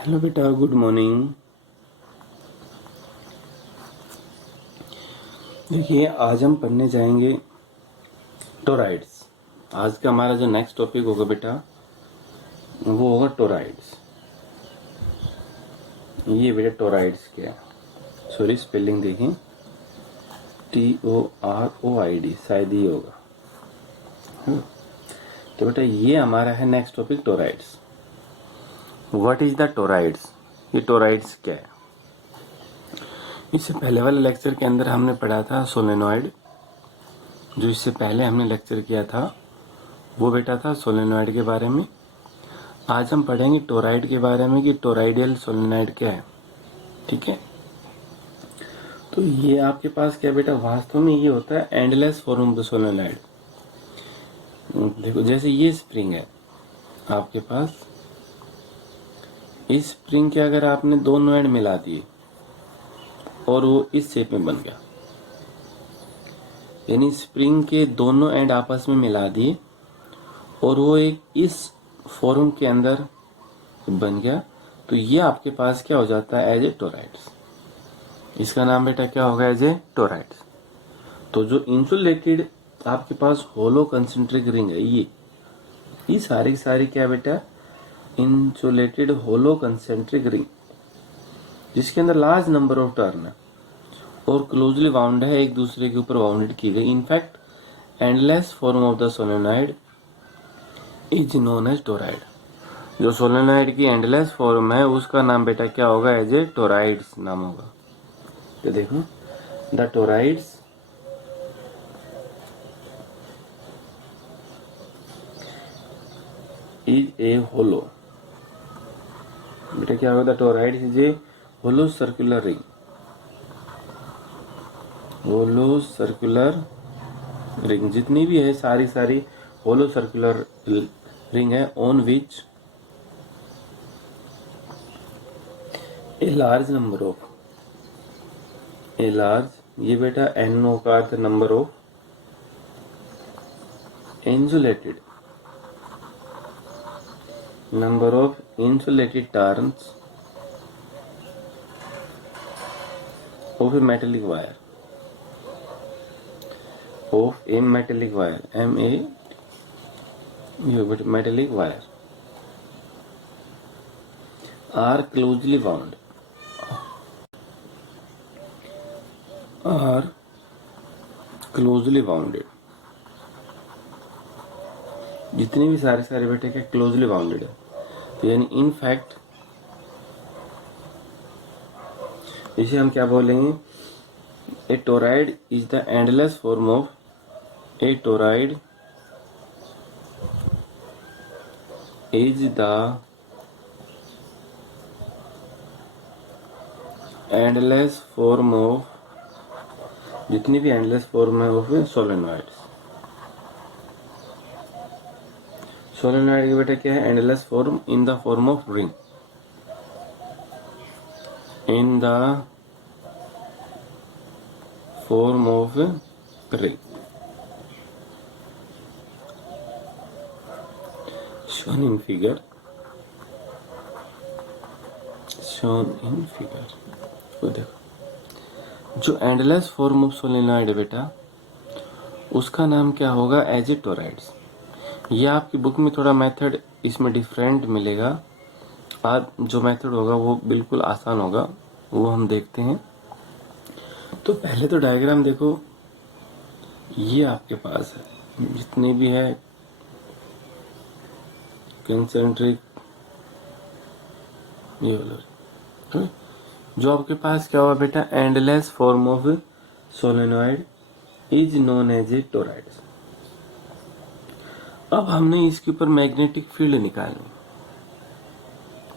Hello बेटा, good morning. देखिए, आज हम पढ़ने जाएंगे टोराइड्स। आज का हमारा जो नेक्स्ट टॉपिक होगा बेटा, वो होगा टोराइड्स। ये बेटा टोराइड्स क्या है, सॉरी स्पेलिंग देखिए, TOROID, शायद ये होगा। तो बेटा ये हमारा है next topic, toroids. What is the toroids? ये टोराइड्स क्या है? इससे पहले वाले लेक्चर के अंदर हमने पढ़ा था सोलेनॉइड। जो इससे पहले हमने लेक्चर किया था वो बेटा था सोलेनॉइड के बारे में। आज हम पढ़ेंगे टोराइड के बारे में कि टोराइडियल सोलेनॉइड क्या है। ठीक है, तो ये आपके पास क्या बेटा, वास्तव में ये होता है endless form of the solenoid. देखो, जैसे ये स्प्रिंग है आपके पास, इस स्प्रिंग के अगर आपने दोनों एंड मिला दिए और वो इस शेप में बन गया, यानी स्प्रिंग के दोनों एंड आपस में मिला दिए और वो एक इस फॉर्म के अंदर बन गया, तो ये आपके पास क्या हो जाता है, एज ए टोराइड्स। इसका नाम बेटा क्या होगा, एज ए टोराइड्स। तो जो इंसुलेटेड आपके पास होलो कंसेंट्रिक रिंग है, ये सारी की सारी क्या बेटा, इंसुलेटेड होलो कंसेंट्रिक रिंग, जिसके अंदर लार्ज नंबर ऑफ टर्न है और क्लोजली बाउंड है, एक दूसरे के ऊपर बाउंडेड की गई। In fact endless form of the solenoid is known as toroid. जो सोलेनॉइड की एंडलेस फॉर्म है उसका नाम बेटा क्या होगा, एज ए टोराइड्स नाम होगा। तो देखो, द टोराइड्स इज ए होलो, बेटा क्या होगा, the toroids is a hollow circular ring, hollow circular ring जितनी भी है सारी होलो सर्कुलर रिंग है, on which a large number of, a large, ये बेटा NO का अर्थ number of insulated, number of insulated turns of a metallic wire, of a metallic wire, metallic wire are closely bound, are closely bounded। जितने भी सारे बेटे क्या closely bounded है, तो यानी इन फैक्ट इसे हम क्या बोलेंगे, a toroid is the endless form of, a toroid is the endless form of, जितनी भी एंडलेस फॉर्म है ऑफ सोलेनॉइड्स। सोलेनॉइड की बेटा क्या है, endless form in the form of ring, in the form of ring, shown in figure, shown in figure। तो देखो, जो एंडलेस फॉर्म ऑफ सोलेनॉइड है बेटा, उसका नाम क्या होगा, एज ए टोराइड्स। ये आपकी बुक में थोड़ा मेथड इसमें डिफरेंट मिलेगा। आज जो मेथड होगा वो बिल्कुल आसान होगा, वो हम देखते हैं। तो पहले तो डायग्राम देखो, ये आपके पास है जितने भी है कंसेंट्रिक, ये वाला जो आपके पास क्या होगा बेटा, endless form of solenoid is known as a toroids. अब हमने इसके ऊपर मैग्नेटिक फील्ड निकालनी।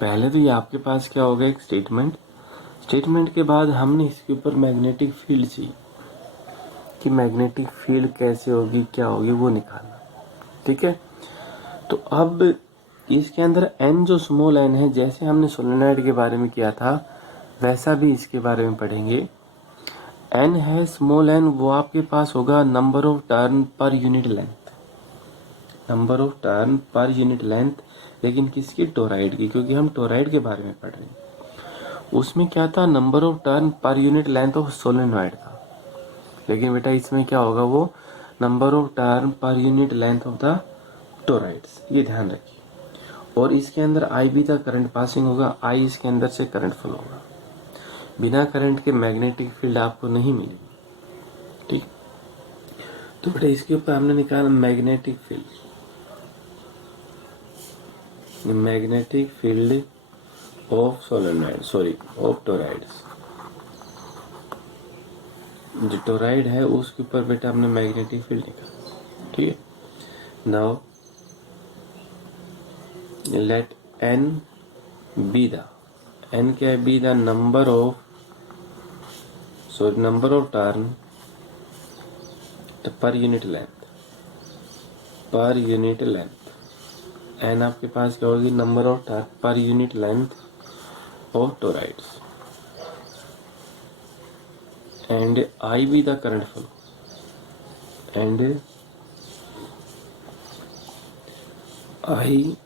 पहले तो ये आपके पास क्या होगा, एक स्टेटमेंट के बाद हमने इसके ऊपर मैग्नेटिक फील्ड चाहिए कि मैग्नेटिक फील्ड कैसे होगी, क्या होगी, वो निकालना। ठीक है, तो अब इसके अंदर n जो स्मॉल n है, जैसे हमने सोलेनॉइड के बारे में किया था वैसा भी इसके बारे में पढ़ेंगे। n है स्मॉल n, वो आपके पास होगा number of turn per unit length, number of turn per unit length लेकिन किसकी? टोराइड की, क्योंकि हम टोराइड के बारे में पढ़ रहे हैं। उसमें क्या था? Number of turn per unit length of solenoid था। लेकिन बेटा इसमें क्या होगा? वो number of turn per unit length of the toroids, ये ध्यान रखिए। और इसके अंदर आई भी था, करंट पासिंग होगा, आई इसके अंदर से करंट फ्लो होगा। बिना करंट के मैग्नेटिक फील्ड आपको नहीं मिलेगी। ठीक, तो बेटा इसके ऊपर हमने निकाला magnetic field, magnetic field of solenoid, sorry of toroids. जो टोराइड है उसके ऊपर बेटा हमने मैग्नेटिक फील्ड निकाला। ठीक है, now let N be the, N क्या है? Be the number of, sorry number of turn per unit length, per unit length. N आपके पास क्या होगी? Number of turn per unit length of toroids, and I be the current flow, and I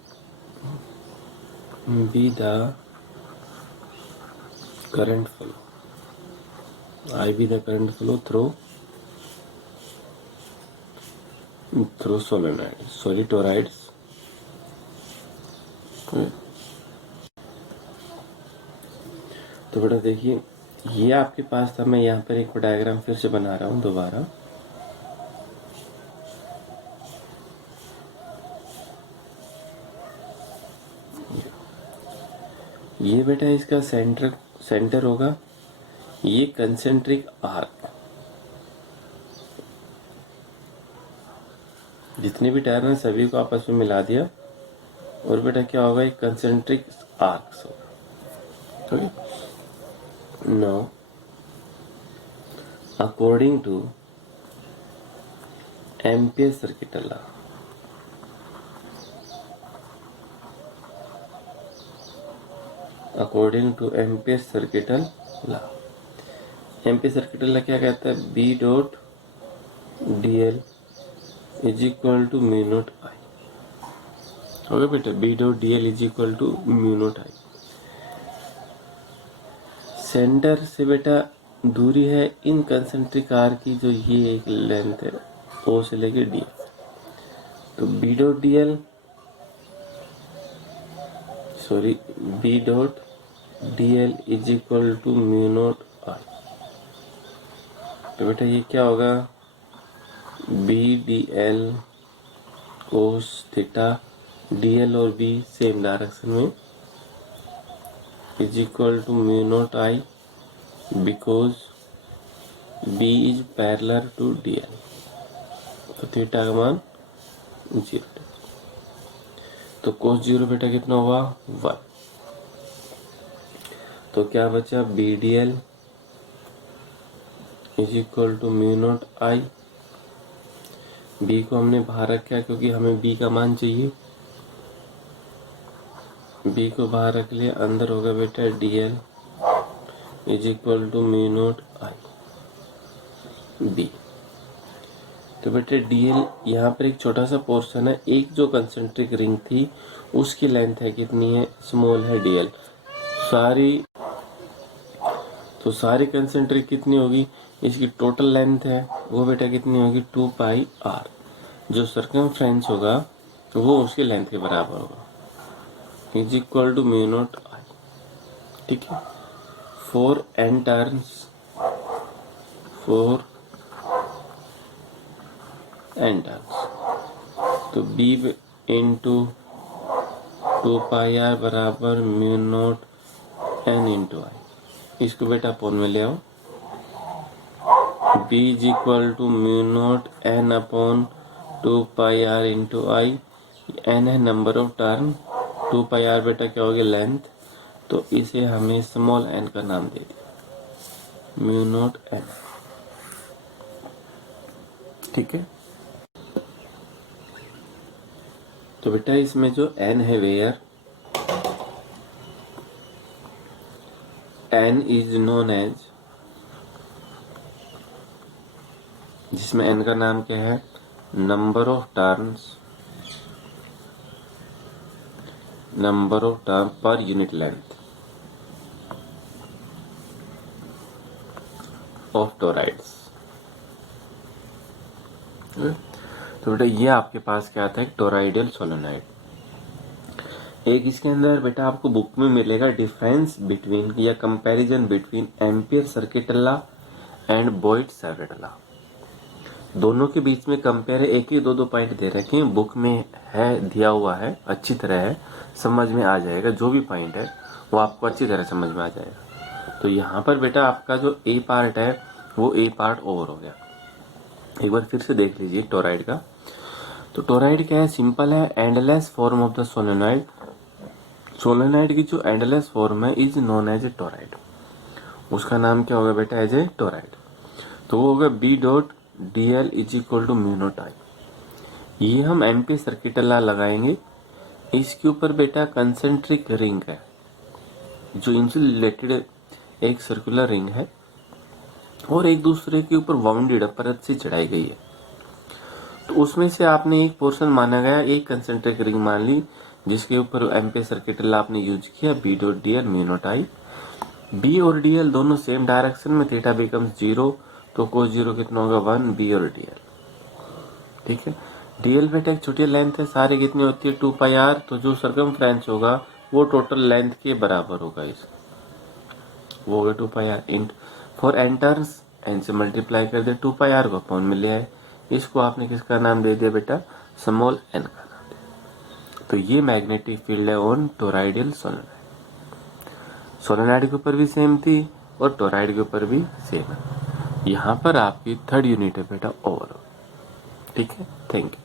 be the current flow, I be the current flow through solenoid, sorry toroids। तो बेटा देखिए, ये आपके पास था। मैं यहाँ पर एक डायग्राम फिर से बना रहा हूँ दोबारा। ये बेटा इसका सेंटर होगा, ये कंसेंट्रिक आर्क, जितने भी टायर हैं सभी को आपस में मिला दिया, और बेटा क्या होगा? एक कंसेंट्रिक आर्क्स होगा। Now according to Ampere circuit law, according to Ampere circuital law, Ampere circuital law क्या कहता है? B dot D L is equal to mu naught I, होगा बेटा? B dot D L is equal to mu naught I. Centre से बेटा दूरी है इन concentric are की, जो ये एक लेंथ है ओ से लेके डी, तो B dot D L, sorry B dot D L is equal to mu naught I. तो बेटा ये क्या होगा? B D L cos theta, D L और बी सेम डायरेक्शन में, is equal to mu naught I, because B is parallel to D L. तो theta का मान 0। तो कोस 0 बेटा कितना हुआ? 1। तो क्या बचा? B D L is equal to mu naught I. B को हमने बाहर रखा क्योंकि हमें बी का मान चाहिए, बी को बाहर रख लिया, अंदर होगा बेटा D L is equal to mu naught I B. तो बेटे डी एल यहाँ पर एक छोटा सा पोर्शन है, एक जो कंसेंट्रिक रिंग थी उसकी लेंथ है कितनी है? स्मॉल है डी एल। सारी कंसेंट्रिक कितनी होगी? इसकी टोटल लेंथ है वो बेटा कितनी होगी? 2 पाई आर। जो सर्कमफ्रेंस होगा वो उसके लेंथ के बराबर होगा, is equal to mu naught I. ठीक है, 4 n टर्न्स, 4 n टर्न्स, तो बी इंटू 2 पाई आर बराबर mu naught N into I. इसको बेटा अपॉन में ले आओ, B is equal to mu naught N upon 2 pi R into I. N है number of turn, 2 pi R बेटा क्या होगी? लेंथ। तो इसे हमें स्मॉल एन का नाम दे दिया, म्यू नॉट एन। ठीक है, तो बेटा इसमें जो एन है, where n is known as, जिसमें एन का नाम क्या है? Number of turns number of turn per unit length of toroids. तो बेटा ये आपके पास क्या आता है, टोराइडल सोलेनोइड। एक इसके अंदर बेटा आपको बुक में मिलेगा डिफरेंस बिटवीन या comparison between ampere circuit law and Boyd-Savart law. दोनों के बीच में कंपेयर है, एक ही दो पॉइंट दे रखे हैं, बुक में है, दिया हुआ है, अच्छी तरह है, समझ में आ जाएगा। जो भी पॉइंट है वो आपको अच्छी तरह समझ में आ जाएगा। तो यहाँ पर बेटा आपका जो ए पार्ट है वो ए पार्ट ओवर हो गया। एक बार फिर से देख लीजिए टोराइड का। तो टोराइड क्या है, सिंपल है, endless form of the solenoid. Solenoid की जो एंडलेस फॉर्म है is known as a toroid. उसका नाम क्या होगा बेटा, एज ए टोराइड। तो वो होगा B dot D L is equal to mu naught I. ये हम एम्पीयर सर्किट लॉ लगाएंगे। इसके ऊपर बेटा कंसेंट्रिक रिंग है जो इंसुलेटेड, एक सर्कुलर रिंग है और एक दूसरे के ऊपर वाउंडेड परत से चढ़ाई गई है। तो उसमें से आपने एक पोर्शन माना गया, एक कंसेंट्रिक रिंग मान ली जिसके ऊपर एम्पीयर सर्किट लॉ आपने यूज किया, B dot D L mu naught I. B और डी एल दोनों सेम डायरेक्शन में, थीटा बिकम्स 0, तो कोस 0 कितना होगा 1, बी और डी एल। ठीक है, डी एल बेटा एक छोटी लेंथ है, सारी कितनी होती है 2 पाई आर। तो जो सर्कमफ्रेंस होगा वो टोटल लेंथ के बराबर होगा, इस वो होगा 2 pi R. Int for N turns, N से मल्टीप्लाई कर दे, 2 पाई आर को अपॉन में ले आए। इसको आपने किसका नाम दे दिया बेटा, स्मॉल एन का नाम दिया। तो ये मैग्नेटिक फील्ड है ऑन टोराइडल सोलेनोइड। सोलेनोइड के ऊपर भी सेम थी और टोराइड के ऊपर भी सेम है। यहाँ पर आपकी थर्ड यूनिट है बेटा ओवर। ठीक है, थैंक यू।